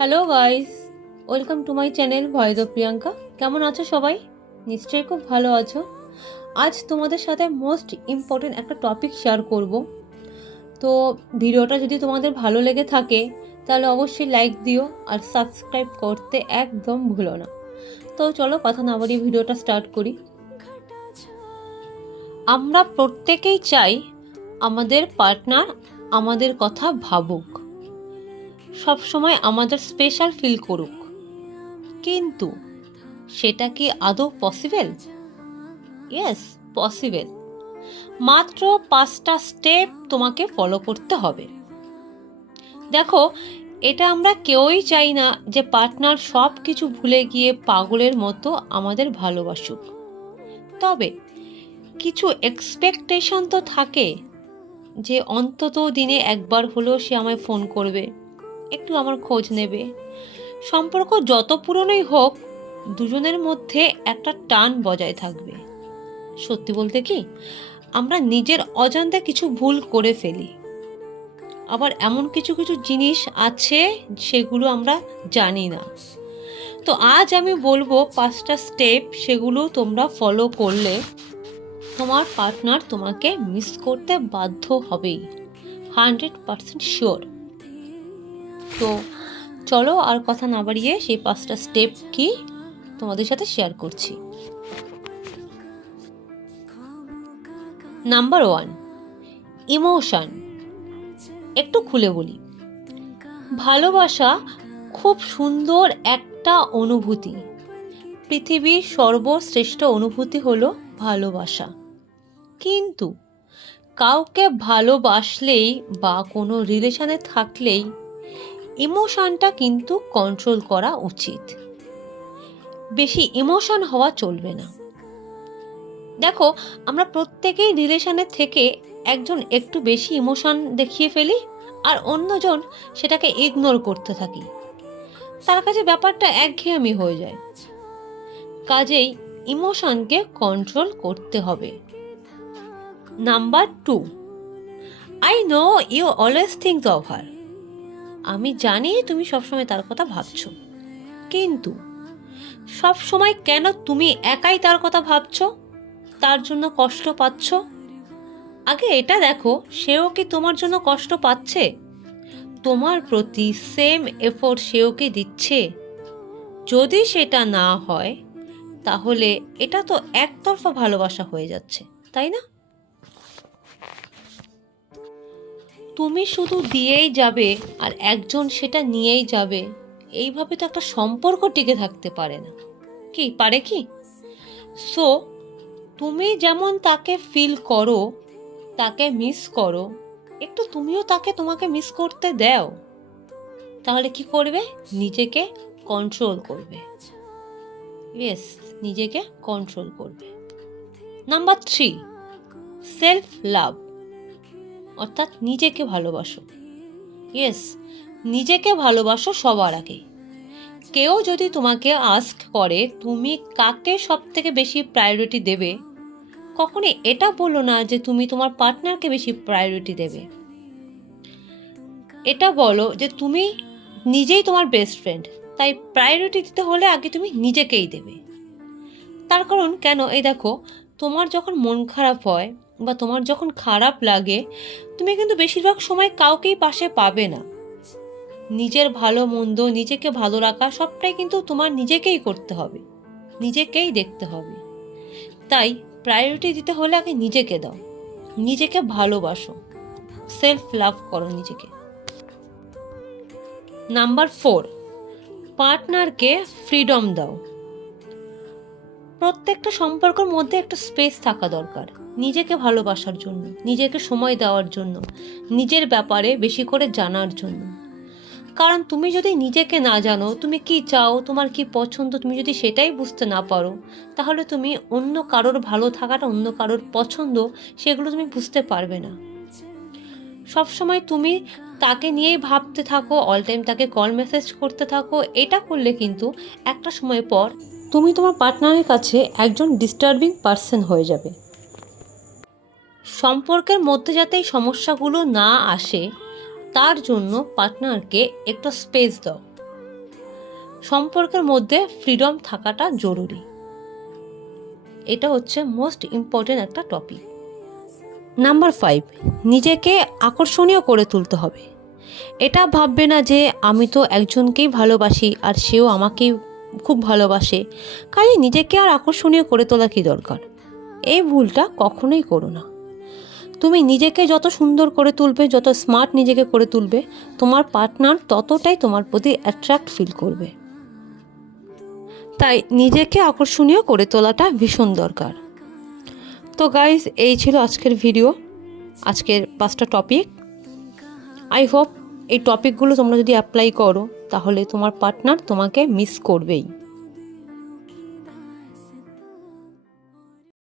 Hello guys, welcome to my channel voice of Priyanka. কেমন আছো সবাই? নিশ্চয়ই খুব ভালো আছো। আজ তোমাদের সাথে মোস্ট ইম্পর্টেন্ট একটা টপিক শেয়ার করব। তো ভিডিওটা যদি তোমাদের ভালো লেগে থাকে তাহলে অবশ্যই লাইক দিও আর সাবস্ক্রাইব করতে একদম ভুলো না। তো চলো কথা না বাড়িয়ে ভিডিওটা স্টার্ট করি। আমরা প্রত্যেকেই চাই আমাদের পার্টনার আমাদের কথা ভাবুক, সবসময় আমাদের স্পেশাল ফিল করুক, কিন্তু সেটা কি আদৌ পসিবল? Yes, possible. মাত্র 5টা স্টেপ তোমাকে ফলো করতে হবে। দেখো, এটা আমরা কেউই চাই না যে পার্টনার সব কিছু ভুলে গিয়ে পাগলের মতো আমাদের ভালোবাসুক। তবে কিছু এক্সপেকটেশন তো থাকে যে অন্তত দিনে একবার হলেও সে আমায় ফোন করবে, একটু আমার খোঁজ নেবে। সম্পর্ক যত পুরনোই হোক, দুজনের মধ্যে একটা টান বজায় থাকবে। সত্যি বলতে কি, আমরা নিজের অজান্তে কিছু ভুল করে ফেলি, আবার এমন কিছু কিছু জিনিস আছে সেগুলো আমরা জানি না। তো আজ আমি বলবো 5টা স্টেপ, সেগুলো তোমরা ফলো করলে তোমার পার্টনার তোমাকে মিস করতে বাধ্য হবেই, 100% শিওর। তো চলো আর কথা না বাড়িয়ে সেই 5টা স্টেপ কি তোমাদের সাথে শেয়ার করছি। Number 1, emotion. একটু খুলে বলি, ভালোবাসা খুব সুন্দর একটা অনুভূতি। পৃথিবীর সর্বশ্রেষ্ঠ অনুভূতি হলো ভালোবাসা। কিন্তু কাউকে ভালোবাসলেই বা কোনো রিলেশনে থাকলেই ইমোশনটা কিন্তু কন্ট্রোল করা উচিত। বেশি ইমোশন হওয়া চলবে না। দেখো, আমরা প্রত্যেকেই রিলেশনে থেকে একজন একটু বেশি ইমোশন দেখিয়ে ফেলি আর অন্যজন সেটাকে ইগনোর করতে থাকি। তার কাছে ব্যাপারটা একঘেয়েমি হয়ে যায়। কাজেই ইমোশনকে কন্ট্রোল করতে হবে। Number 2, I know you always think of her. আমি জানি তুমি সবসময় তার কথা ভাবছো, কিন্তু সবসময় কেন তুমি একাই তার কথা ভাবছো, তার জন্য কষ্ট পাচ্ছ? আগে এটা দেখো, সেও কি তোমার জন্য কষ্ট পাচ্ছে? তোমার প্রতি সেম এফোর্ট সেও কি দিচ্ছে? যদি সেটা না হয়, তাহলে এটা তো একতরফা ভালোবাসা হয়ে যাচ্ছে, তাই না? তুমি শুধু দিয়েই যাবে আর একজন সেটা নিয়েই যাবে, এইভাবে তো একটা সম্পর্ক টিকে থাকতে পারে না। কি পারে কি? সো তুমি যেমন তাকে ফিল করো, তাকে মিস করো, একটু তুমিও তাকে তোমাকে মিস করতে দাও। তাহলে কি করবে? নিজেকে কন্ট্রোল করবে। ইয়েস, নিজেকে কন্ট্রোল করবে। নাম্বার 3, সেলফ লাভ, অর্থাৎ নিজেকে ভালোবাসো। ইয়েস, নিজেকে ভালোবাসো সবার আগে। কেউ যদি তোমাকে আস্ক করে তুমি কাকে সব থেকে বেশি প্রায়োরিটি দেবে, কখনই এটা বলো না যে তুমি তোমার পার্টনারকে বেশি প্রায়োরিটি দেবে। এটা বলো যে তুমি নিজেই তোমার বেস্ট ফ্রেন্ড, তাই প্রায়োরিটি দিতে হলে আগে তুমি নিজেকেই দেবে। তার কারণ কেন, এই দেখো, তোমার যখন মন খারাপ হয় বা তোমার যখন খারাপ লাগে, তুমি কিন্তু বেশিরভাগ সময় কাউকেই পাশে পাবে না। নিজের ভালো মন্দ, নিজেকে ভালো রাখা সবটাই কিন্তু তোমার নিজেকেই করতে হবে, নিজেকেই দেখতে হবে। তাই প্রায়োরিটি দিতে হলে আগে নিজেকে দাও, নিজেকে ভালোবাসো, সেলফ লাভ করো নিজেকে। নাম্বার 4, পার্টনারকে ফ্রিডম দাও। প্রত্যেকটা সম্পর্কের মধ্যে একটা স্পেস থাকা দরকার, নিজেকে ভালোবাসার জন্য, নিজেকে সময় দেওয়ার জন্য, নিজের ব্যাপারে বেশি করে জানার জন্য। কারণ তুমি যদি নিজেকে না জানো, তুমি কি চাও, তোমার কি পছন্দ, তুমি যদি সেটাই বুঝতে না পারো, তাহলে তুমি অন্য কারোর ভালো থাকাটা, অন্য কারোর পছন্দ, সেগুলো তুমি বুঝতে পারবে না। সবসময় তুমি তাকে নিয়েই ভাবতে থাকো, অল টাইম তাকে কল মেসেজ করতে থাকো, এটা করলে কিন্তু একটা সময় পর তুমি তোমার পার্টনারের কাছে একজন ডিস্টার্বিং পার্সন হয়ে যাবে। সম্পর্কের মধ্যে যাতে এই সমস্যাগুলো না আসে, তার জন্য পার্টনারকে একটু স্পেস দাও। সম্পর্কের মধ্যে ফ্রিডম থাকাটা জরুরি। এটা হচ্ছে মোস্ট ইম্পর্টেন্ট একটা টপিক। নাম্বার 5, নিজেকে আকর্ষণীয় করে তুলতে হবে। এটা ভাববে না যে আমি তো একজনকেই ভালোবাসি আর সেও আমাকেই খুব ভালোবাসে, কাজে নিজেকে আর আকর্ষণীয় করে তোলা কি দরকার। এই ভুলটা কখনোই করো না। তুমি নিজেকে যত সুন্দর করে তুলবে, যত স্মার্ট নিজেকে করে তুলবে, তোমার পার্টনার ততটাই তোমার প্রতি অ্যাট্রাক্ট ফিল করবে। তাই নিজেকে আকর্ষণীয় করে তোলাটা ভীষণ দরকার। তো গাইস, এই ছিল আজকের ভিডিও, আজকের 5টা টপিক। আই হোপ এই টপিকগুলো তোমরা যদি অ্যাপ্লাই করো তাহলে তোমার পার্টনার তোমাকে মিস করবেই।